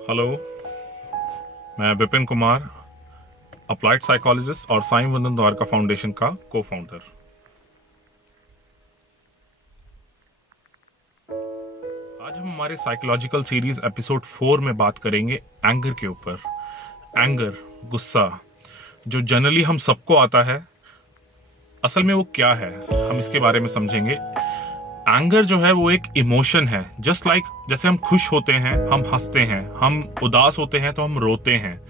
Hello, मैं Vipin Kumar, applied psychologist और साईं वंदन द्वारका फाउंडेशन का को फाउंडर। आज हम हमारे साइकोलॉजिकल सीरीज एपिसोड 4 में बात करेंगे एंगर के ऊपर। एंगर, गुस्सा, जो जनरली हम सबको आता है, असल में वो क्या है, हम इसके बारे में समझेंगे। एंगर जो है वो एक इमोशन है। जस्ट लाइक जैसे हम खुश होते हैं हम हंसते हैं, हम उदास होते हैं तो हम रोते हैं,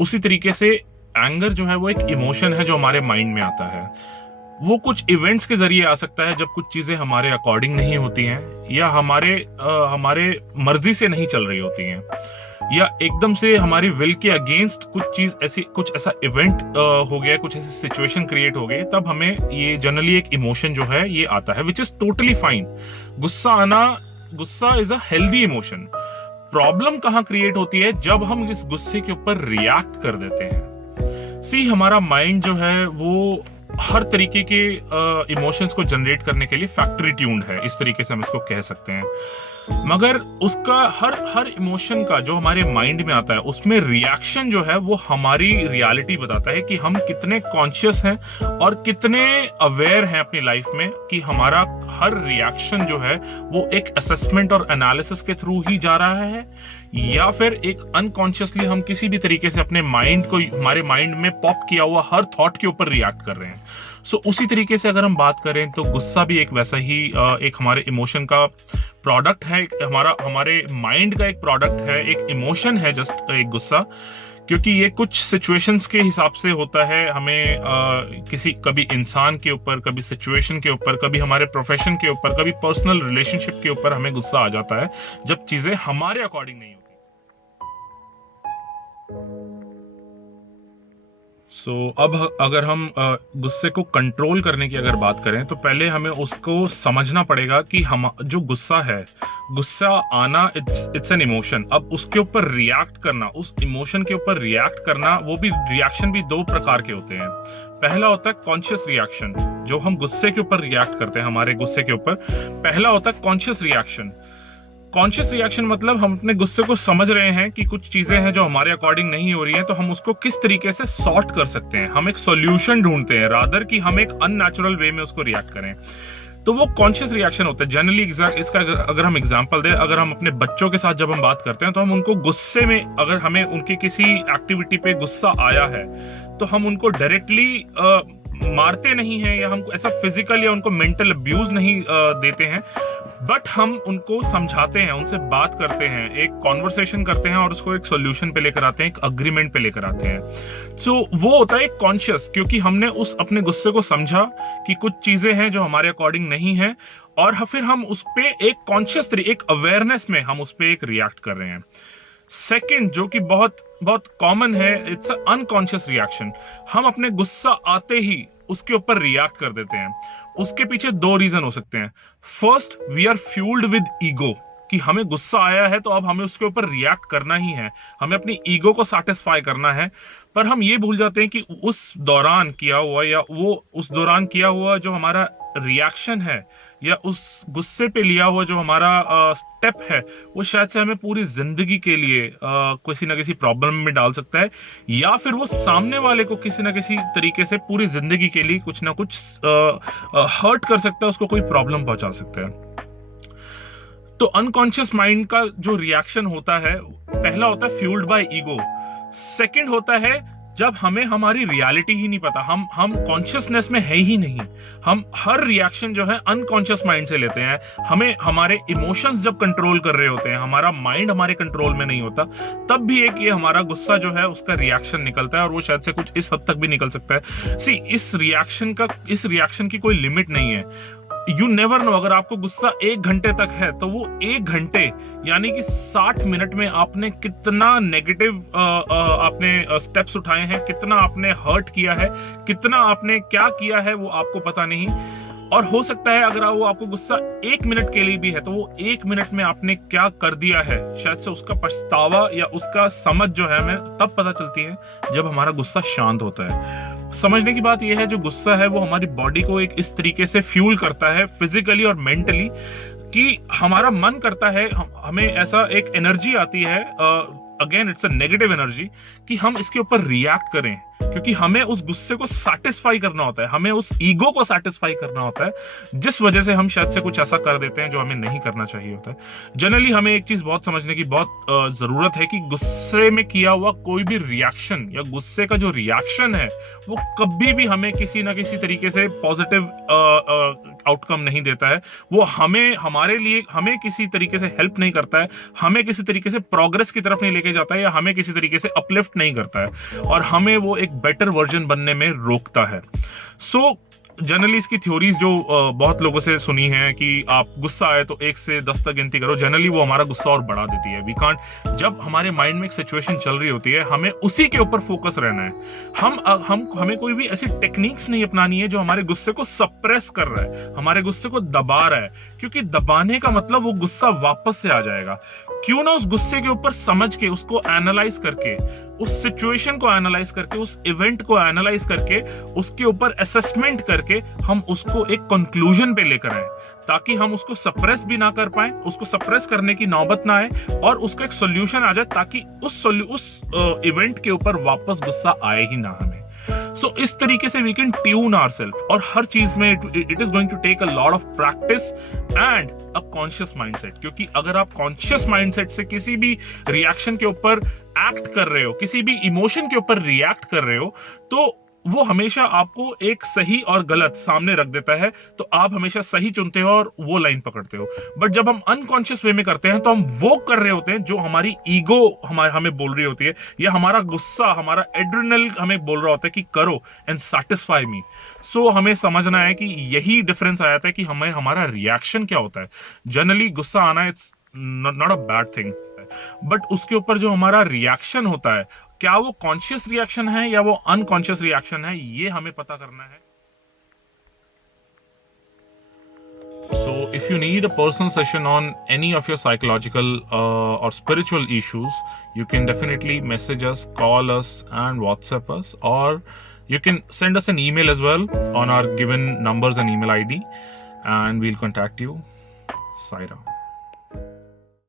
उसी तरीके से एंगर जो है वो एक इमोशन है जो हमारे माइंड में आता है। वो कुछ इवेंट्स के जरिए आ सकता है जब कुछ चीजें हमारे अकॉर्डिंग नहीं होती हैं या हमारे मर्जी से नहीं चल रही होती हैं, या एकदम से हमारी विल के अगेंस्ट कुछ ऐसा इवेंट हो गया, कुछ ऐसी सिचुएशन क्रिएट हो गई, तब हमें ये जनरली एक इमोशन जो है ये आता है, विच इज टोटली फाइन। गुस्सा is a healthy emotion. Problem कहां क्रिएट होती है? जब हम इस गुस्से के ऊपर रिएक्ट कर देते हैं। हमारा माइंड जो है वो हर तरीके के इमोशंस को जनरेट करने के लिए फैक्ट्री ट्यून्ड है, इस तरीके से हम इसको कह सकते हैं। मगर उसका हर इमोशन का जो हमारे माइंड में आता है उसमें रिएक्शन जो है वो हमारी रियलिटी बताता है कि हम कितने कॉन्शियस हैं और कितने अवेयर हैं अपनी लाइफ में, कि हमारा हर रिएक्शन जो है वो एक असेसमेंट और एनालिसिस के थ्रू ही जा रहा है, या फिर एक अनकॉन्शियसली हम किसी भी तरीके से अपने हमारे माइंड में पॉप किया हुआ हर थॉट के ऊपर रिएक्ट कर रहे हैं। उसी तरीके से अगर हम बात करें तो गुस्सा भी एक वैसा ही एक हमारे इमोशन का प्रोडक्ट है, हमारे माइंड का एक प्रोडक्ट है, एक इमोशन है जस्ट एक गुस्सा, क्योंकि ये कुछ सिचुएशंस के हिसाब से होता है। हमें कभी इंसान के ऊपर, कभी सिचुएशन के ऊपर, कभी हमारे प्रोफेशन के ऊपर, कभी पर्सनल रिलेशनशिप के ऊपर हमें गुस्सा आ जाता है जब चीजें हमारे अकॉर्डिंग नहीं होती। अब अगर हम गुस्से को कंट्रोल करने की अगर बात करें तो पहले हमें उसको समझना पड़ेगा कि हम जो गुस्सा आना इट्स एन इमोशन। अब उसके ऊपर रिएक्ट करना, उस इमोशन के ऊपर रिएक्ट करना, वो भी रिएक्शन भी दो प्रकार के होते हैं। पहला होता है कॉन्शियस रिएक्शन, जो हम गुस्से के ऊपर रिएक्ट करते हैं, हमारे गुस्से के ऊपर। पहला होता है कॉन्शियस रिएक्शन। कॉन्शियस रिएक्शन मतलब हम अपने गुस्से को समझ रहे हैं कि कुछ चीजें हैं जो हमारे अकॉर्डिंग नहीं हो रही हैं, तो हम उसको किस तरीके से सॉर्ट कर सकते हैं। हम एक सॉल्यूशन ढूंढते हैं, रादर कि हम एक अननेचुरल वे में उसको रिएक्ट करें। तो वो कॉन्शियस रिएक्शन होता है। जनरली इसका अगर हम एग्जांपल दें, अगर हम अपने बच्चों के साथ जब हम बात करते हैं तो हम उनको गुस्से में, अगर हमें उनकी किसी एक्टिविटी पे गुस्सा आया है तो हम उनको डायरेक्टली मारते नहीं हैं, या हम ऐसा फिजिकल या उनको मेंटल अब्यूज नहीं देते हैं, बट हम उनको समझाते हैं, उनसे बात करते हैं, एक कॉन्वर्सेशन करते हैं और उसको एक सॉल्यूशन पे लेकर आते हैं, एक अग्रीमेंट पे लेकर आते हैं। वो होता है कॉन्शियस, क्योंकि हमने उस अपने गुस्से को समझा कि कुछ चीजें हैं जो हमारे अकॉर्डिंग नहीं है, और फिर हम उस पे एक कॉन्शियस एक अवेयरनेस में हम उस पे एक रिएक्ट कर रहे हैं। सेकंड, जो कि बहुत बहुत कॉमन है, इट्स अनकॉन्शियस रिएक्शन। हम अपने गुस्सा आते ही उसके ऊपर रिएक्ट कर देते हैं। उसके पीछे दो रीजन हो सकते हैं। First, we are fuelled with ego, कि हमें गुस्सा आया है तो अब हमें उसके ऊपर रिएक्ट करना ही है, हमें अपनी ईगो को सैटिस्फाई करना है। पर हम ये भूल जाते हैं कि उस दौरान किया हुआ जो हमारा रिएक्शन है, या उस गुस्से पे लिया हुआ जो हमारा स्टेप है, वो शायद से हमें पूरी जिंदगी के लिए किसी ना किसी प्रॉब्लम में डाल सकता है, या फिर वो सामने वाले को किसी ना किसी तरीके से पूरी जिंदगी के लिए कुछ ना कुछ हर्ट कर सकता है, उसको कोई प्रॉब्लम पहुंचा सकता है। तो अनकॉन्शियस माइंड का जो रिएक्शन होता है, पहला होता है फ्यूल्ड बाय ईगो। सेकंड होता है जब हमें हमारी रियलिटी ही नहीं पता, हम कॉन्शियसनेस में है ही नहीं, हम हर रिएक्शन जो है अनकॉन्शियस माइंड से लेते हैं। हमें हमारे इमोशंस जब कंट्रोल कर रहे होते हैं, हमारा माइंड हमारे कंट्रोल में नहीं होता, तब भी एक ये हमारा गुस्सा जो है उसका रिएक्शन निकलता है, और वो शायद से कुछ इस हद तक भी निकल सकता है। इस रिएक्शन की कोई लिमिट नहीं है। यू नेवर नो, अगर आपको गुस्सा 1 घंटे तक है तो वो 1 घंटे यानी कि 60 मिनट में आपने कितना नेगेटिव आपने स्टेप्स उठाए हैं, कितना आपने हर्ट किया है, कितना आपने क्या किया है, वो आपको पता नहीं। और हो सकता है अगर वो आपको गुस्सा 1 मिनट के लिए भी है तो वो 1 मिनट में आपने क्या कर दिया है, शायद से उसका पछतावा या उसका समझ जो है हमें तब पता चलती है जब हमारा गुस्सा शांत होता है। समझने की बात यह है, जो गुस्सा है वो हमारी बॉडी को एक इस तरीके से फ्यूल करता है, फिजिकली और मेंटली, कि हमारा मन करता है, हमें ऐसा एक एनर्जी आती है, again it's a negative energy, कि हम इसके ऊपर रिएक्ट करें, क्योंकि हमें उस गुस्से को सैटिस्फाई करना होता है, हमें उस ईगो को सैटिस्फाई करना होता है, जिस वजह से हम शायद से कुछ ऐसा कर देते हैं जो हमें नहीं करना चाहिए होता है। जनरली हमें एक चीज बहुत समझने की बहुत जरूरत है कि गुस्से में किया हुआ कोई भी रिएक्शन या गुस्से का जो रिएक्शन है वो कभी भी हमें किसी ना किसी तरीके से पॉजिटिव आउटकम नहीं देता है। वो हमारे लिए हमें किसी तरीके से हेल्प नहीं करता है, हमें किसी तरीके से प्रोग्रेस की तरफ नहीं लेके जाता है, या हमें किसी तरीके से अपलिफ्ट नहीं करता है, और हमें वो एक बेटर वर्जन बनने में रोकता है। सो जनरली इसकी थ्योरीज जो बहुत लोगों से सुनी है कि आप गुस्सा आए तो 1 से 10 तक गिनती करो, जनरली वो हमारा गुस्सा और बढ़ा देती है। वी कांट, जब हमारे माइंड में एक सिचुएशन चल रही होती है, हमें उसी के ऊपर फोकस रहना है। हमें कोई भी ऐसी टेक्निक्स नहीं अपनानी है जो हमारे गुस्से को सप्रेस कर रहा है, हमारे गुस्से को दबा रहा है, क्योंकि दबाने का मतलब वो गुस्सा वापस से आ जाएगा। क्यों ना उस गुस्से के ऊपर समझ के, उसको एनालाइज करके, उस सिचुएशन को एनालाइज करके, उस इवेंट को एनालाइज करके, उसके ऊपर असेसमेंट करके हम उसको एक कंक्लूजन पे लेकर आए, ताकि हम उसको सप्रेस भी ना कर पाए, उसको सप्रेस करने की नौबत ना आए, और उसका एक सॉल्यूशन आ जाए, ताकि उस इवेंट के ऊपर वापस गुस्सा आए ही ना हमें। सो इस तरीके से वी कैन ट्यून आवरसेल्फ, और हर चीज में it is going to take a lot of practice and a conscious mindset. क्योंकि अगर आप कॉन्शियस माइंडसेट से किसी भी रिएक्शन के ऊपर एक्ट कर रहे हो, किसी भी इमोशन के ऊपर रिएक्ट कर रहे हो, तो वो हमेशा आपको एक सही और गलत सामने रख देता है, तो आप हमेशा सही चुनते हो और वो लाइन पकड़ते हो। बट जब हम अनकॉन्शियस वे में करते हैं, तो हम वो कर रहे होते हैं जो हमारी ईगो हमें बोल रही होती है, या हमारा गुस्सा, हमारा एड्रेनल हमें बोल रहा होता है कि करो एंड सैटिस्फाई मी। सो हमें समझना है कि यही डिफरेंस आ जाता है कि हमें हमारा रिएक्शन क्या होता है। जनरली गुस्सा आना it's not a bad thing, but उसके ऊपर जो हमारा रिएक्शन होता है, क्या वो कॉन्शियस रिएक्शन है या वो अनकॉन्शियस रिएक्शन है, ये हमें पता करना है। So if you need a personal session on any of your psychological or spiritual issues, you can definitely message us, call us and WhatsApp us, or you can send us an email as well on our given numbers and email ID, and we'll contact you. Sai Ram.